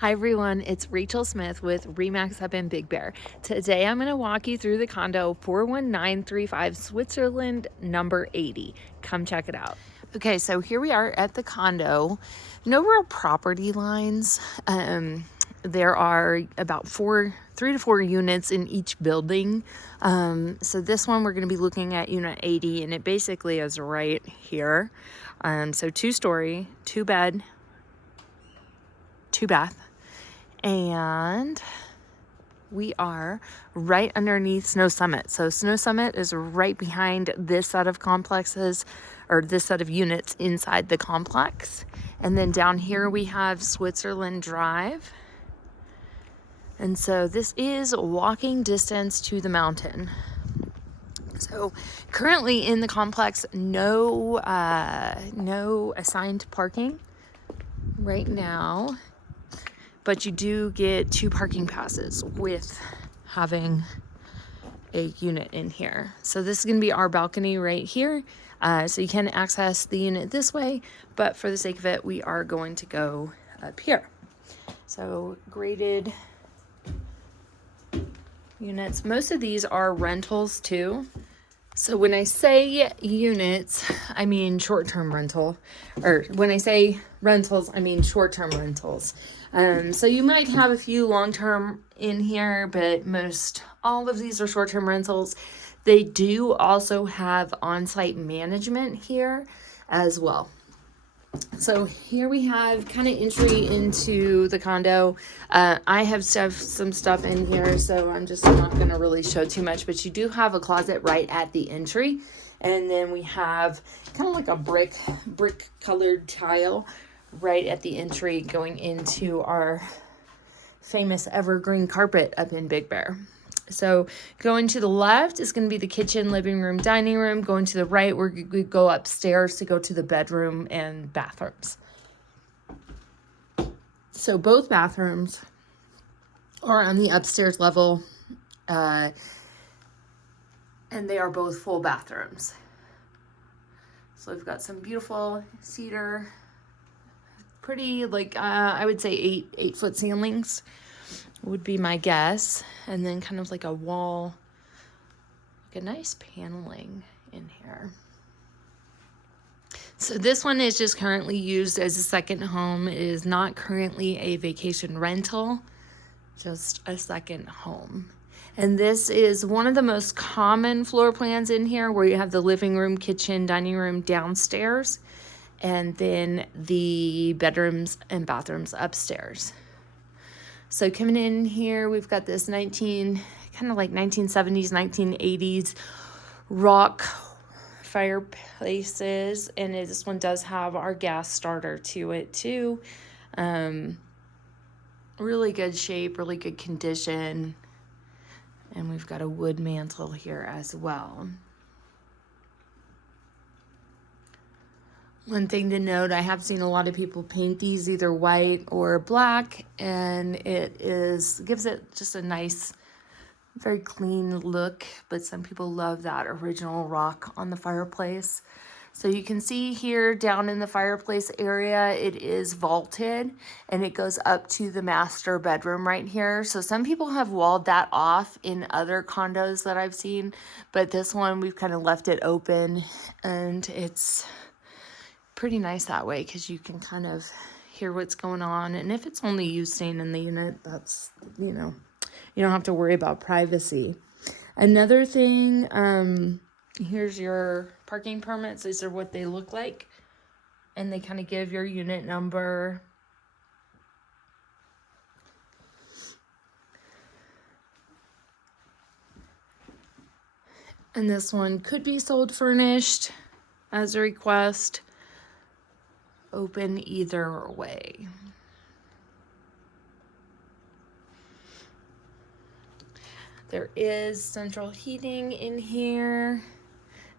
Hi everyone, it's Rachel Smith with Remax Up in Big Bear. Today I'm going to walk you through the condo 41935 Switzerland number 80. Come check it out. Okay, so here we are at the condo. No real property lines. There are about 3 to 4 units in each building. So this one we're going to be looking at unit 80, and it basically is right here. So 2-story, 2-bed, 2-bath. And we are right underneath Snow Summit. So Snow Summit is right behind this set of complexes, or this set of units inside the complex. And then down here we have Switzerland Drive. And so this is walking distance to the mountain. So currently in the complex, no assigned parking right now. But you do get 2 parking passes with having a unit in here. So this is going to be our balcony right here. So you can access the unit this way, but for the sake of it, we are going to go up here. So graded units. Most of these are rentals too. So when I say units, I mean short-term rental, or when I say rentals, I mean short-term rentals. So you might have a few long-term in here, but all of these are short-term rentals. They do also have on-site management here as well. So here we have kind of entry into the condo. I have some stuff in here, so I'm just not going to really show too much, but you do have a closet right at the entry. And then we have kind of like a brick colored tile right at the entry going into our famous evergreen carpet up in Big Bear. So going to the left is going to be the kitchen, living room, dining room. Going to the right, we go upstairs to go to the bedroom and bathrooms. So both bathrooms are on the upstairs level, and they are both full bathrooms. So we've got some beautiful cedar, pretty I would say 8-foot ceilings would be my guess, and then kind of like a wall, like a nice paneling in here. So this one is just currently used as a second home. It is not currently a vacation rental, just a second home. And this is one of the most common floor plans in here, where you have the living room, kitchen, dining room downstairs, and then the bedrooms and bathrooms upstairs. So coming in here, we've got this kind of like 1970s, 1980s rock fireplaces. And this one does have our gas starter to it too. Really good shape, really good condition. And we've got a wood mantle here as well. One thing to note, I have seen a lot of people paint these either white or black, and it gives it just a nice, very clean look, but some people love that original rock on the fireplace. So you can see here down in the fireplace area, it is vaulted, and it goes up to the master bedroom right here. So some people have walled that off in other condos that I've seen, but this one we've kind of left it open, and it's pretty nice that way because you can kind of hear what's going on. And if it's only you staying in the unit, that's, you don't have to worry about privacy. Another thing, here's your parking permits. These are what they look like, and they kind of give your unit number. And this one could be sold furnished as a request. Open either way. There is central heating in here,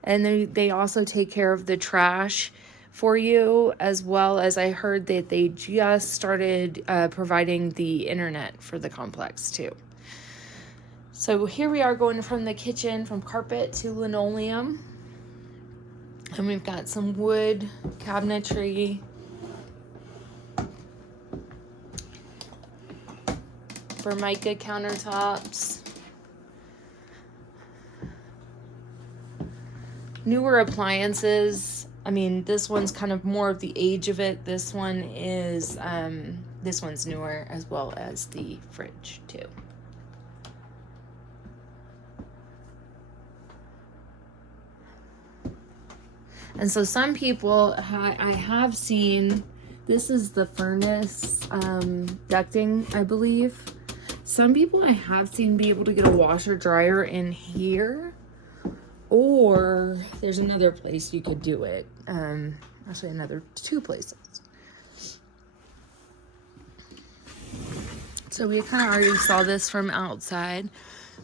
and they also take care of the trash for you, as well as I heard that they just started providing the internet for the complex too. So here we are going from the kitchen, from carpet to linoleum. And we've got some wood cabinetry. Formica countertops. Newer appliances. I mean, this one's kind of more of the age of it. This one is, this one's newer, as well as the fridge too. And so some people, I have seen, this is the furnace ducting, I believe. Some people I have seen be able to get a washer dryer in here, or there's another place you could do it. Actually, another 2 places. So we kind of already saw this from outside,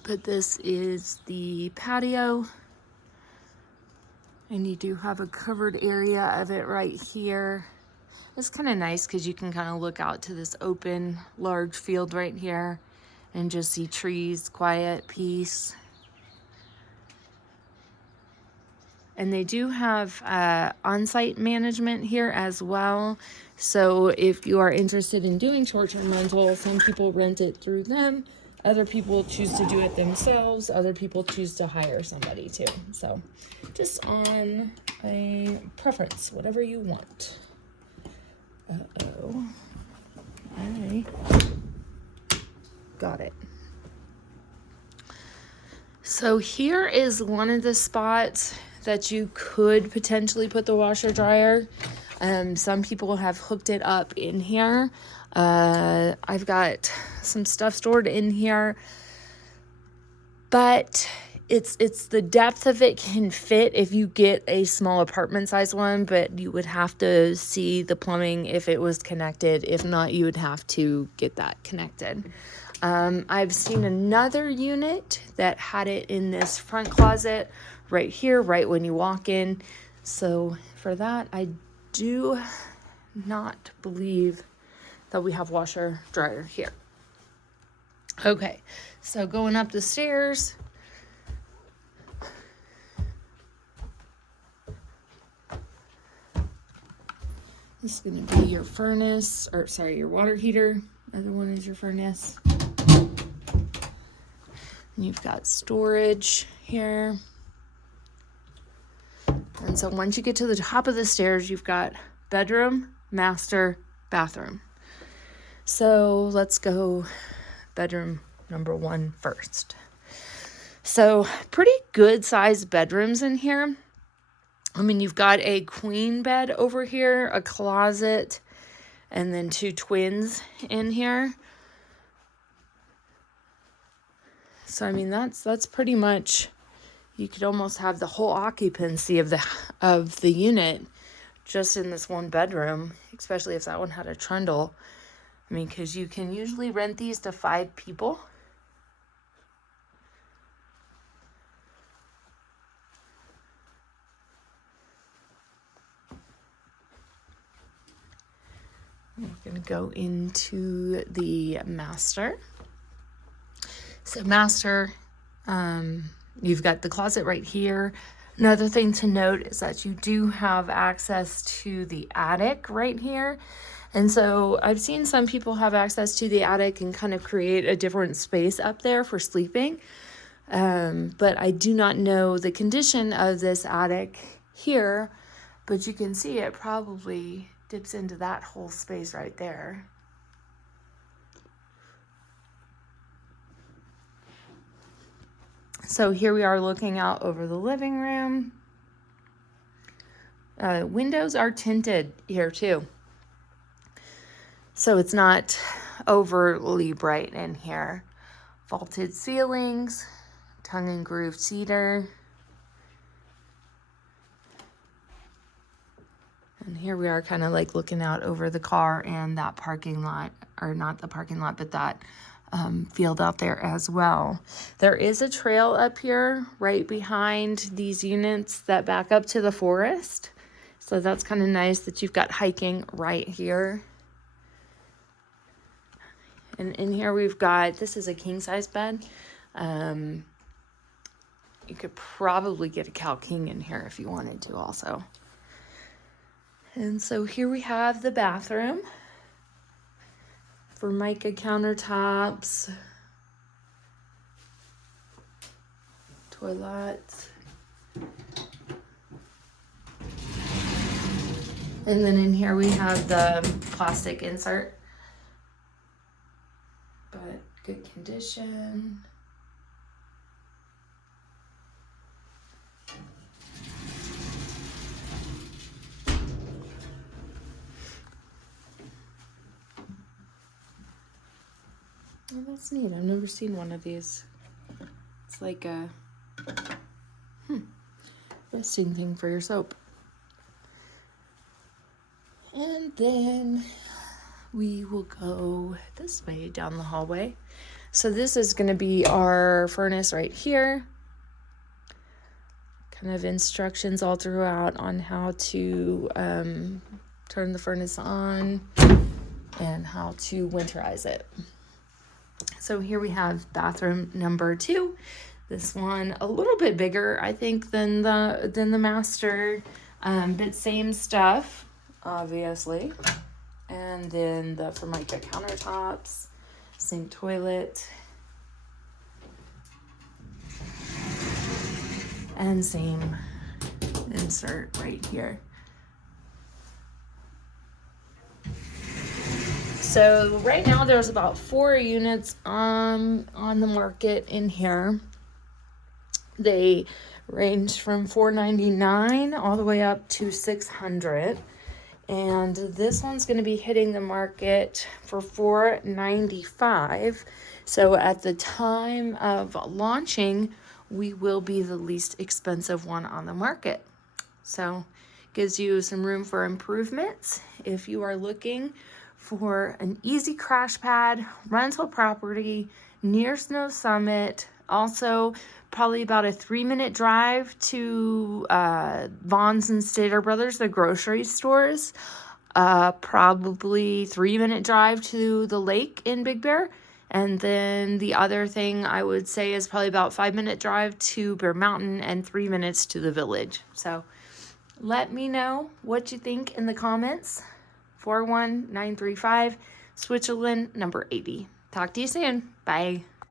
but this is the patio. And you do have a covered area of it right here. It's kind of nice because you can kind of look out to this open, large field right here and just see trees, quiet, peace. And they do have on-site management here as well. So if you are interested in doing short-term rental, some people rent it through them. Other people choose to do it themselves. Other people choose to hire somebody too. So just on a preference, whatever you want. Uh-oh. I got it. So here is one of the spots that you could potentially put the washer dryer. Some people have hooked it up in here. I've got some stuff stored in here, but it's the depth of it can fit if you get a small apartment size one, but you would have to see the plumbing if it was connected. If not, you would have to get that connected. I've seen another unit that had it in this front closet right here, right when you walk in. So for that, I do not believe that we have washer dryer here. Okay, so going up the stairs. This is going to be your furnace, or sorry, your water heater. Other one is your furnace. And you've got storage here. And so once you get to the top of the stairs, you've got bedroom, master, bathroom. So let's go bedroom number 1 first. So pretty good sized bedrooms in here. I mean, you've got a queen bed over here, a closet, and then 2 twins in here. So I mean, that's pretty much, you could almost have the whole occupancy of the unit just in this one bedroom, especially if that one had a trundle. I mean, because you can usually rent these to 5 people. We're going to go into the master. So master, you've got the closet right here. Another thing to note is that you do have access to the attic right here. And so I've seen some people have access to the attic and kind of create a different space up there for sleeping. But I do not know the condition of this attic here, but you can see it probably dips into that whole space right there. So here we are looking out over the living room. Windows are tinted here too. So it's not overly bright in here. Vaulted ceilings, tongue and groove cedar. And here we are kind of like looking out over the car and that parking lot, or not the parking lot, but that field out there as well. There is a trail up here right behind these units that back up to the forest. So that's kind of nice that you've got hiking right here. And in here we've got, this is a king size bed. You could probably get a cow king in here if you wanted to also. And so here we have the bathroom. Formica countertops, toilets, and then in here we have the plastic insert, but good condition. Oh, that's neat. I've never seen one of these. It's like a resting thing for your soap. And then we will go this way down the hallway. So this is going to be our furnace right here. Kind of instructions all throughout on how to turn the furnace on and how to winterize it. So here we have bathroom number 2. This one a little bit bigger, I think, than the master, but same stuff, obviously. And then the Formica countertops, sink toilet, and same insert right here. So right now there's about 4 units on the market in here. They range from $499 all the way up to $600. And this one's going to be hitting the market for $495. So at the time of launching, we will be the least expensive one on the market. So gives you some room for improvements if you are looking for an easy crash pad rental property near Snow Summit. Also probably about a 3-minute drive to Vaughn's and Stater Brothers, the grocery stores. Probably 3-minute drive to the lake in Big Bear. And then the other thing I would say is probably about 5-minute drive to Bear Mountain and 3 minutes to the village. So let me know what you think in the comments. 41935 Switzerland number 80. Talk to you soon. Bye.